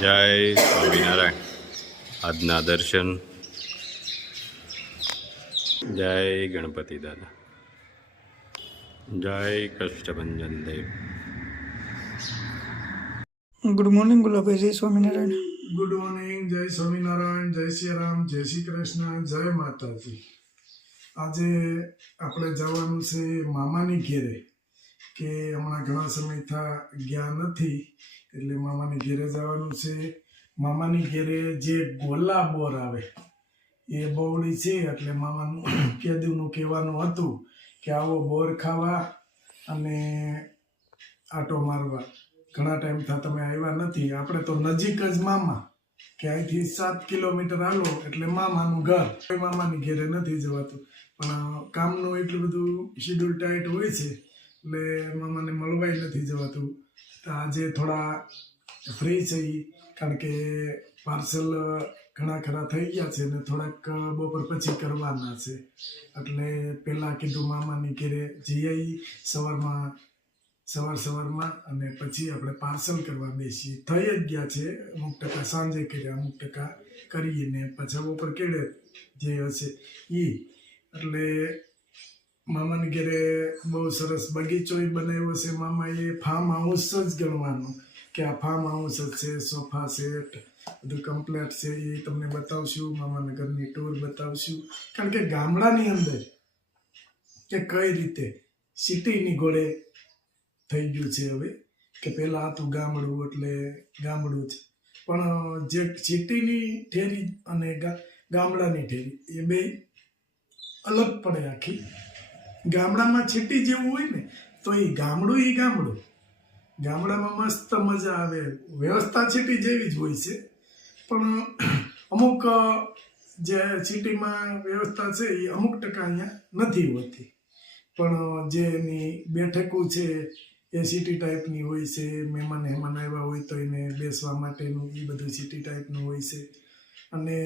જય સ્વામિનારાયણ. આજના દર્શન. જય ગણપતિ દાદા. જય કષ્ટભંજન દેવ. Good morning Gulabbhai. જય સ્વામિનારાયણ. Good morning. જય સ્વામિનારાયણ. જય શ્રી રામ. જય શ્રી કૃષ્ણ. જય માતાજી. આજે આપણે જવાનું છે મામાની ઘેરે, કે હમણાં ઘણા સમયથી ગયા નથી, એટલે મામાની ઘેરે જવાનું છે. મામાની ઘેરે જે ગોલા બોર આવે એ બહુડી છે, એટલે મામાનું કેદુનું કહેવાનું હતું કે આવો બોર ખાવા અને આટો મારવા. ઘણા ટાઈમથી તમે આવ્યા નથી. આપણે તો નજીક જ મામા, કે અહીંથી 7 કિલોમીટર હાલો એટલે મામાનું ઘર. મામાની ઘેરે નથી જવાતું, પણ કામનું એટલું બધું શેડ્યુલ ટાઈટ હોય છે એટલે મામાને મળવાય નથી જવાતું. તો આજે થોડા ફ્રી થઈ, કારણ કે પાર્સલ ઘણા ખરા થઈ ગયા છે ને થોડાક બપોર પછી કરવાના છે, એટલે પહેલાં કીધું મામાની ઘેરે જઈ આવી સવારમાં, અને પછી આપણે પાર્સલ કરવા બેસીએ. થઈ જ ગયા છે, અમુક ટકા સાંજે કર્યા, અમુક ટકા કરીને પછી બપોર કેળે જે હશે એ. એટલે મામાની ઘેરે બહુ સરસ બગીચો બનાવ્યો છે મામાએ. ફાર્મ હાઉસ જ ગણવાનું, કે આ ફાર્મ હાઉસ જ છે. સોફા સેટ બધું કમ્પ્લેટ છે, એ તમને બતાવશું. મામાના ઘરની ટૂર બતાવશું, કારણ કે ગામડાની અંદર કે કઈ રીતે સિટીની ઘોડે થઈ ગયું છે હવે, કે પહેલાં હતું ગામડું એટલે ગામડું જ, પણ જે સિટીની ઠેરી અને ગામડાની ઠેરી એ બે અલગ પડે આખી. ગામડામાં સિટી જેવું હોય ને તો એ ગામડું ગામડામાં મસ્ત મજા આવે. વ્યવસ્થા સિટી જેવી જ હોય છે, પણ અમુક જે સિટીમાં વ્યવસ્થા છે એ અમુક ટકા અહીંયા નથી હોતી. પણ જે એની બેઠકો છે એ સિટી ટાઈપની હોય છે. મહેમાન આવ્યા હોય તો એને બેસવા માટેનું એ બધું સિટી ટાઈપનું હોય છે. અને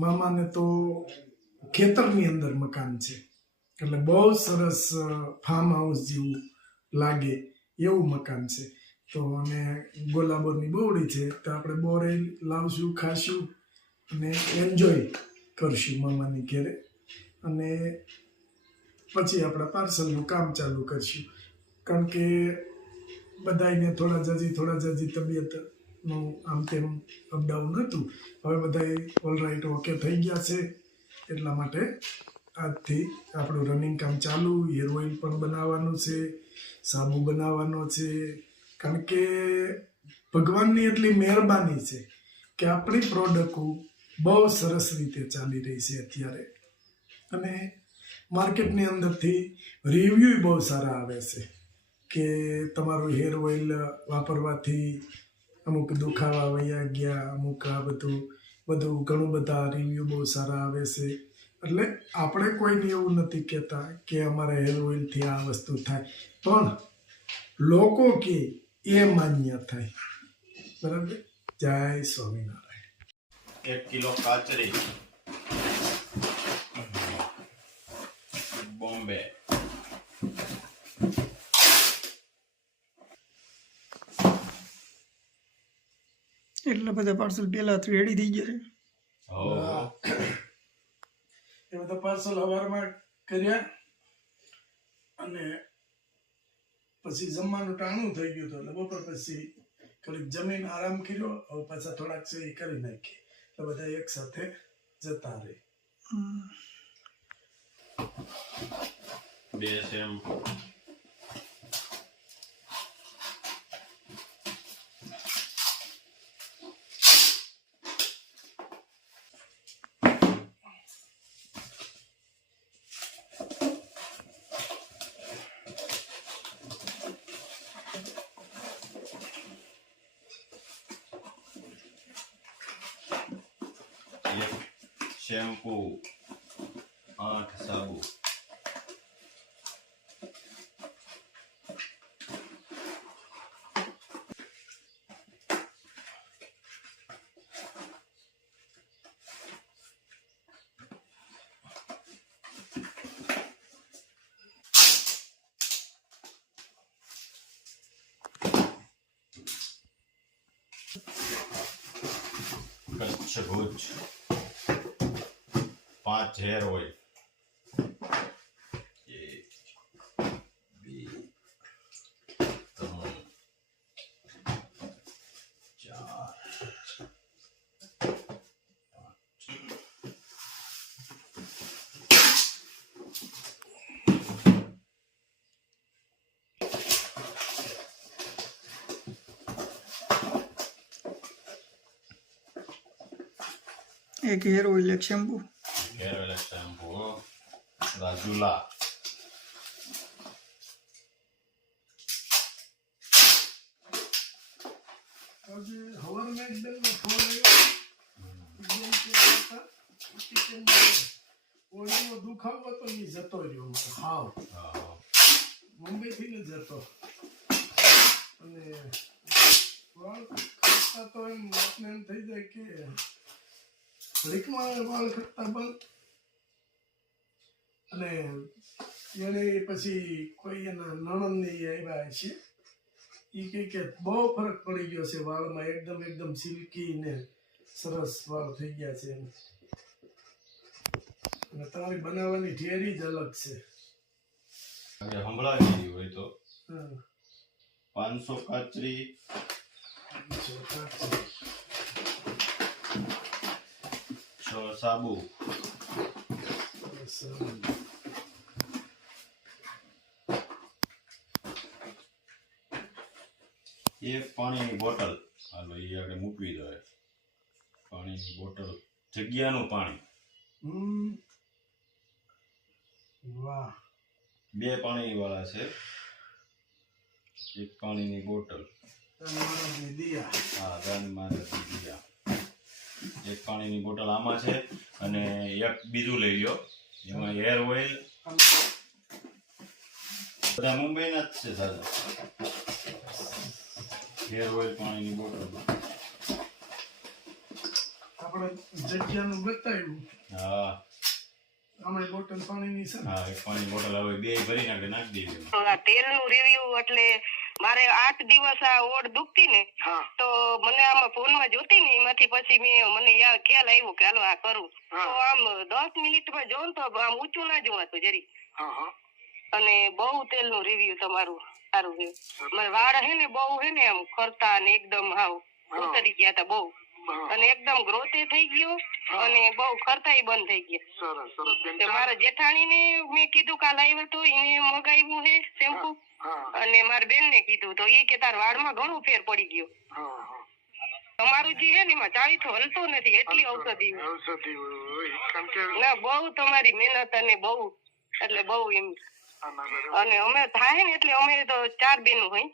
મામાને તો ખેતરની અંદર મકાન છે, એટલે બહુ સરસ ફાર્મ હાઉસ જેવું લાગે એવું મકાન છે. તો અને ગોલાબોરની બોવડી છે, તો આપણે બોરે લાવશું, ખાશું અને એન્જોય કરશું મામાની ઘેરે. અને પછી આપણે પાર્સલનું કામ ચાલુ કરશું, કારણ કે બધાને થોડા જાજી તબિયતનું આમ તેમ અપડાઉન હતું. હવે બધા ઓલરાઈટ ઓકે થઈ ગયા છે, એટલા માટે આજથી આપણું રનિંગ કામ ચાલુ. હેર ઓઇલ પણ બનાવવાનું છે, સાબુ બનાવવાનો છે, કારણ કે ભગવાનની એટલી મહેરબાની છે કે આપણી પ્રોડક્ટો બહુ સરસ રીતે ચાલી રહી છે અત્યારે. અને માર્કેટની અંદરથી રિવ્યુ બહુ સારા આવે છે કે તમારું હેર ઓઇલ વાપરવાથી અમુક દુખાવા વયા ગયા, અમુક આ બધું ઘણું બધા રિવ્યુ બહુ સારા આવે છે. એટલે આપણે કોઈને એવું નથી કહેતા કે અમારા હેર ઓઇલથી આ વસ્તુ થાય, પણ લોકો કે એ માન્ય થાય. બરાબર. જય સ્વામિનારાયણ. 1 કિલો કાચરી બોમ્બે. એટલા બધા પાર્સલ પહેલા રેડી થઈ ગયા છે. એ બધા પાર્સલ સવારમાં કર્યા, અને પછી જમવાનું ટાણું થઈ ગયું હતું, એટલે બપોર પછી થોડીક જમીન આરામ કર્યો. હવે પાછા થોડાક છે એ કરી નાખીએ, તો બધા એક સાથે જતા રહે. 2 શેમ્પુ. શેમ્પુ, 8 સાબુ. કચ્છ ભુજ 5 હેર ઓઇલ 1 2 3 એક હેર ઓઇલ, એક shampoo. Hair oil shampoo Rajula આજે હવારમાં એકદમ ફોન આવ્યો એકદમ કહેતા કિચનમાં ઓળીનો દુખાવો તો એ જતો રહ્યો હાવ મુંબઈથી ને જતો અને વાળ ખરતા તો એમ આપને એમ થઈ જાય કે ઘડીકમાં વાળ ખરતા બંધ અને એને પછી કોઈ એના નણંદની આવ્યા છે એ કે બહુ ફરક પડી ગયો છે વાળમાં એકદમ સિલ્કી ને સરસ વાળ થઈ ગયા છે અને તમારી બનાવવાની ઢેરી જ અલગ છે સંભળાવી હોય તો હા 500 કાચરી 6 સાબુ એક પાણીની બોટલ હાલો એ આગળ મૂકવી જોઈએ પાણીની બોટલ જગ્યાનું પાણી વાહ 2 પાણી વાળા છે એક પાણીની બોટલ તમારા દિયા હા દાન મારા દિયા એક પાણીની બોટલ આમાં છે અને એક બીજું લઈ લ્યો એમાં હેર ઓઇલ બધા મુંબઈના જ છે સારા હેર ઓઇલ પાણીની બોટલ આપણે જગ્યાનું બતાવ્યું હા આમાં બોટલ પાણીની છે હા એક પાણી બોટલ હવે 2 ભરી નાખી દેવી તેલનું રિવ્યુ એટલે મારે 8 દિવસ આ ઓળ દુખતી ને તો મને આમાં ફોનમાં જોતી ને એમાંથી પછી મને ખ્યાલ આવ્યો કે હાલો આ કરું તો આમ 10 મિનિટમાં જોઉં તો આમ ઊંચું ના જોવાતું જરી અને બહુ તેલનું રિવ્યુ તમારું સારું છે મારા વાળ હે ને બહુ હે ને આમ ખરતા ને એકદમ હાવ ઉતરી ગયા હતા બહુ અને એકદમ ગ્રોથે થઈ ગયો અને બહુ ખરતાઈ બંધ થઈ ગયા મારા જેઠાણીને મેં કીધું કાલ આવ્યો તો એને મગાવ્યું હે શેમ્પુ અને મારા બેન ને કીધું તો એ કે તાર વાળમાં ઘણો ફેર પડી ગયો તમારું જે હે ને એમાં ચાળીથો હલતો નથી એટલી ઔષધિ ના બહુ તમારી મહેનત અને બહુ એટલે બહુ એમ અને અમે થાય ને એટલે અમે તો 4 બેનો હોય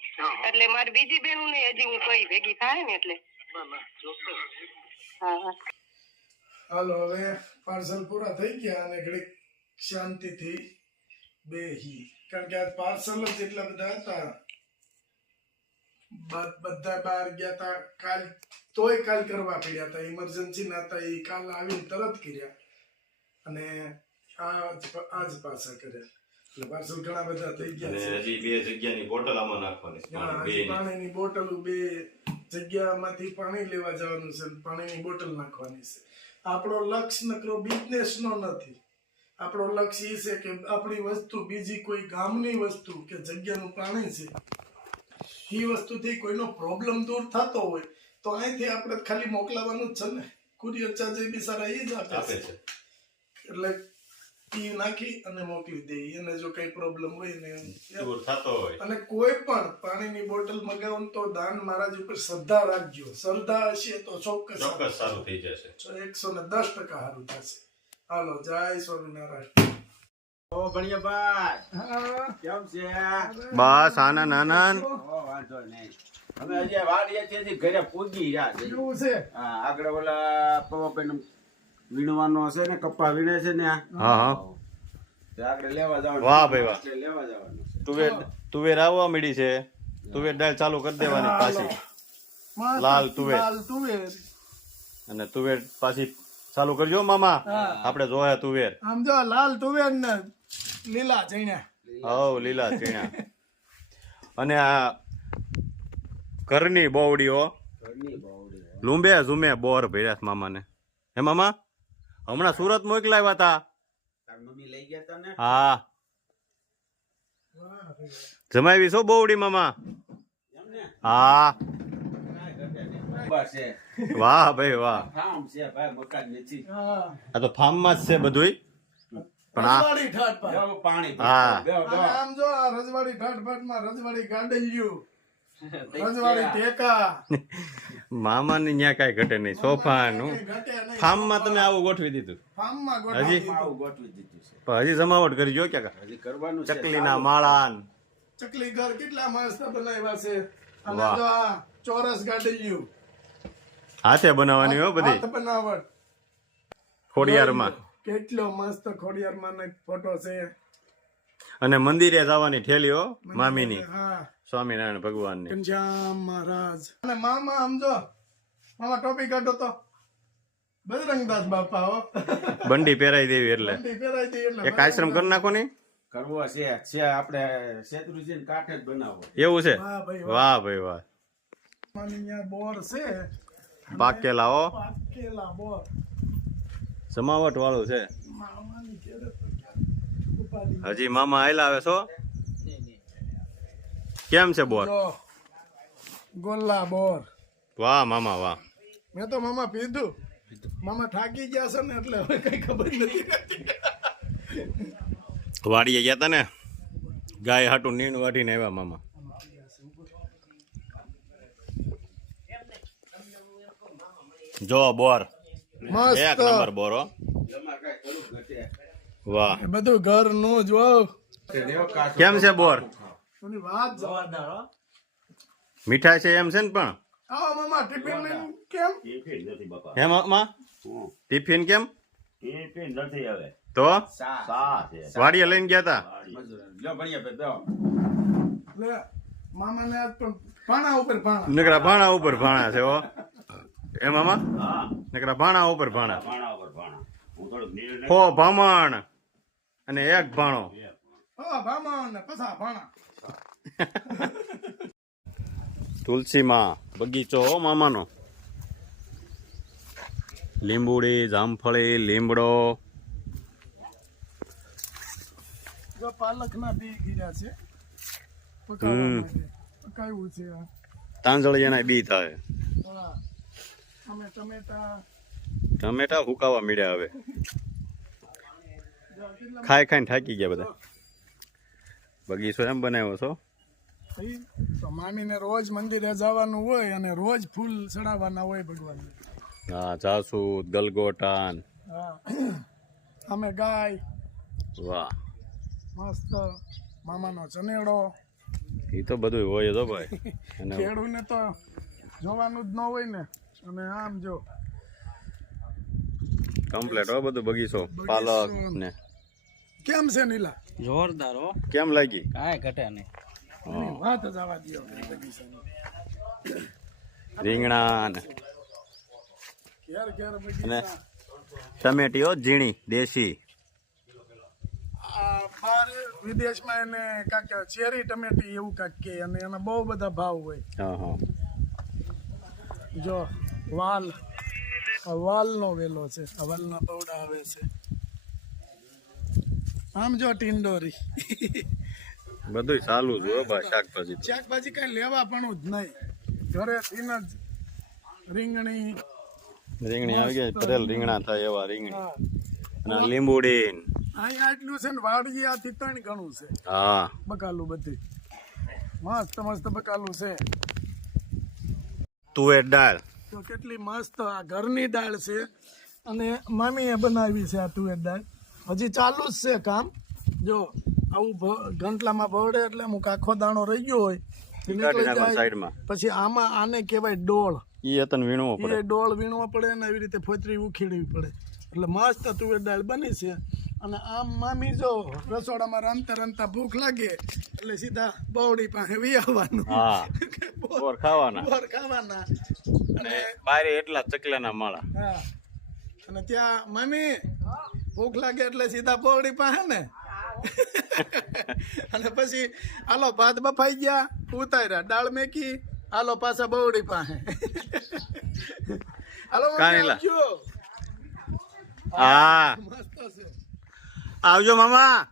એટલે મારી બીજી બેનો ને હજી હું કઈ ભેગી થાય ને એટલે હાલો હવે પાર્સલ પૂરા થઈ ગયા અને ઘડીક શાંતિથી બેહી કારણ કે આ પાર્સલ જ એટલા બધા હતા બધા બહાર ગયા હતા કાલ કરવા પડ્યા હતા ઇમરજન્સી ના હતા એ કાલ આવીને તરત કર્યા અને આજ પાછા કર્યા એટલે પાર્સલ ઘણા બધા થઈ ગયા છે હજી 2 જગ્યાની બોટલ આમાં નાખવાની પાણીની બોટલ 2 જગ્યામાંથી પાણી લેવા જવાનું છે પાણીની બોટલ નાખવાની છે આપણો લક્ષ્ય નકરો બિઝનેસ નો નથી આપણો લક્ષ્ય એ છે કે આપણી વસ્તુ બીજી કોઈ ગામની વસ્તુ કે જગ્યાનું પાણી છે એ વસ્તુથી કોઈનો પ્રોબ્લેમ દૂર થતો હોય તો અહીંથી આપણે ખાલી મોકલાવાનું જ છે ને કુરિયર ચાર્જ બી સારા એ જ આપે છે એટલે એ નાખી અને મોકલી દે એને જો કઈ પ્રોબ્લેમ હોય ને દૂર થતો હોય અને કોઈ પણ પાણીની બોટલ મગાવો તો દાન મહારાજ ઉપર શ્રદ્ધા રાખજો શ્રદ્ધા હશે તો ચોક્કસ સારું થઈ જશે 110% સારું થશે હાલો જય સ્વામિનારાયણ બસ આનંદ આનંદ અમે હજી વાડીએથી ઘરે પૂગી રહ્યા છે કેવું છે આગળ ઓલા પવાપેન વીણવાનો છે ને કપ્પા વીણે છે ને હા આગળ લેવા જવાનું વાહ ભાઈ વાહ લેવા જવાનું તુવેર આવવા મળી છે તુવેર દાળ ચાલુ કરી દેવાની પાછી લાલ તુવેર અને તુવેર પાછી ચાલુ કરજો મામા આપણે જોયા તુવેર આમ જો લાલ તુવેર ને લીલા ચણ્યા હવ લીલા ચીણા અને આ ઘરની બોવડીઓ ઘરની બાવડી હોય. લુંબે ઝુમે બોર ભર્યા છે મામાને. હે મામા હમણાં સુરત મોકલાવ્યા હતા. તાર મમ્મી લઈ ગયા તા ને હા જમાવી છો બોવડી મામા. એમ ને હા કાંઈ ઘટે નહીં. બસ છે વાહ ભાઈ વાહ. ફાર્મ છે ભાઈ, મકાન નથી. આ તો ફાર્મમાં જ છે બધુંય પણ આ રજવાડી ઠાઠ બેહો, પાણી હા. બેહો, બેહો. અને આમ જો આ રજવાડી ઠાઠ રજવાડી ગાંડલિયું રજવાડી ટેકા મામાની ન્યા કાંઈ ઘટે નહીં. સોફાનું કઈ ઘટે નહીં. ફાર્મમાં તમે આવું ગોઠવી દીધું ફાર્મમાં હજી? ગોઠવી આવું ગોઠવી દીધું છે. પણ હજી જમાવટ કરી જો ક્યાં હજી કરવાનું છે. ચકલીના માળા ને. ચકલી ઘર કેટલા મસ્ત બનાવ્યા છે અને વાહ. જો આ ચોરસ ગાંડલિયું હાથે બનાવવાની હો બધી હાથ બનાવટ ખોડિયારમાં. કેટલો મસ્ત ખોડિયારમાં નો ફોટો છે. અને મંદિરે જવાની ઠેલી હો મામીની હા સ્વામિનારાયણ ભગવાનની. ઘનશ્યામ મહારાજ અને મામા સમજો મામા ટોપી કાઢો તો બજરંગદાસ બાપા હો બંડી પહેરાઈ દેવી એટલે બંડી પહેરાઈ દે એટલે એક આશ્રમ કરી નાખો ને. કરવો છે આપણે શેત્રુંજીને કાંઠે જ બનાવો. એવું છે. વાહ ભાઈ વાહ ભાઈ વાહ. માની અહીંયા બોર છે પાકેલા હો પાકેલા બોર જમાવટ વાળું છે. મામાની ઘેરે તો ક્યાં ઉપાડી હજી મામા આયલા આવે છો. કેમ છે બોર? જો ગોલ્લા બોર વાહ મામા વાહ. મેં તો મામા પીધું મામા થાકી ગયા છે ને એટલે હવે કઈ ખબર નથી વાડીએ ગયા તા ને ગાય હાટું નીણ વાઢીને આવ્યા મામા. જો બોર એક મસ્ત નંબર બોર હો. તમારે કાંઈ કરવું ઘટે. વાહ. બધું ઘરનું જ વાવ દેવો કાચું. કેમ છે બોર? એની વાત જવાદાર હો. મીઠાઈ છે એમ છે ને પણ આવો મામા ટિફિન લઈને કેમ હે મામા ટિફિન કેમ તો વાડીએ લઈને ગયા તા. મજૂર. લ્યો ભણ્યા ભાઈ, બેહો. લે મામાને આજ પણ પાણા ઉપર પાણા નકરા ભાણા ઉપર ભાણા છે હો. એ મામા નકરા ભાણા ઉપર ભાણા. હો ભામણ અને એક ભાણો. હો ભામા ને પછા પાણા તુલસીમાં બગીચો હો મામાનો. લીંબુડી જામફળી લીમડો. જો પાલકના બી ગીર્યા છે પકાવવા માટે પકાવ્યું છે તાંજળિયાના બી થાય. હા અમે ટમેટા ટમેટા હુકાવા મળ્યા હવે. જો કેટલા ખાઈ ખાઈને થાકી ગયા બધા. બગીચો એમ બનાવ્યો છો. થઈ તો મામીને રોજ મંદિરે જવાનું હોય અને રોજ ફૂલ ચડાવવાના હોય ભગવાનને. હા જાસૂદ ગલગોટાન. હા અમે ગાય વાહ મસ્ત મામાનો ચનેડો એ તો બધું હોય જ હો ભાઈ. અને ખેડૂને તો જોવાનું જ ન હોય ને. અને આમ જો કમ્પ્લેટ હો બધું બગીચો. પાલક ને કેમ છે નીલા જોરદાર હો, કેમ લાગી? કાંઈ ઘટે નહીં. એની વાત જ આવા દ્યો બગીચાની. રીંગણા ને ઘેર ઘેર અને બગીચા ટમેટી હો ઝીણી દેશી. આ બહાર વિદેશમાં એને કાંક ચેરી ટમેટી એવું કાંક કે અને એના બહુ બધા ભાવ હોય. હા હા જો વાલ આ વાલનો વેલો છે આ વાલના પૌડા આવે છે. આમ જો ટીંડોરી બધું ચાલુ જ હોય ભાઈ. શાકભાજી તો. શાકભાજી કઈ લેવા પણ જ નહીં ઘરે થી જ રીંગણી રીંગણી આવી ગઈ. તરેલ રીંગણા થાય એવા રીંગણી. હા અને લીંબુડી ને. અહીંયા આટલું છે ને વાડીએ આથી 3 ગણું છે હા બકાલું બધી મસ્ત મસ્ત બકાલું છે. તુવેર દાળ. તો કેટલી મસ્ત આ ઘરની દાળ છે અને મામીએ બનાવી છે આ તુવેર દાળ. હજી ચાલુ જ છે કામ. જો આવું ગંટલામાં ભવડે એટલે અમુક આખો દાણો રહી ગયો હોય એ કાઢી નીકળી નાખો જાય. સાઈડમાં. પછી આમાં આને કહેવાય ડોળ. ઈ હતન વીણવો પડે. એ ડોળ વીણવો પડે ને એવી રીતે ફોતરી ઉખેડવી પડે એટલે મસ્ત તુવેર દાળ બની છે. અને આમ મામી જો રસોડામાં રાંધતા રાંધતા ભૂખ લાગે એટલે સીધા બવડી પાસે વી આવવાનું. હા બોર ખાવાના. બોર ખાવાના અને બારે એટલા ચકલાના માળા. હા અને ત્યાં મામી ભૂખ લાગે એટલે સીધા બવડી પાસે ને અને પછી હાલો ભાત બફાઈ ગયા ઉતાર્યા દાળ મેકી હાલો પાછા બહુડી પાસે હાલો કાંઈ લા. આવજો. હા મસ્ત છે આવજો મામા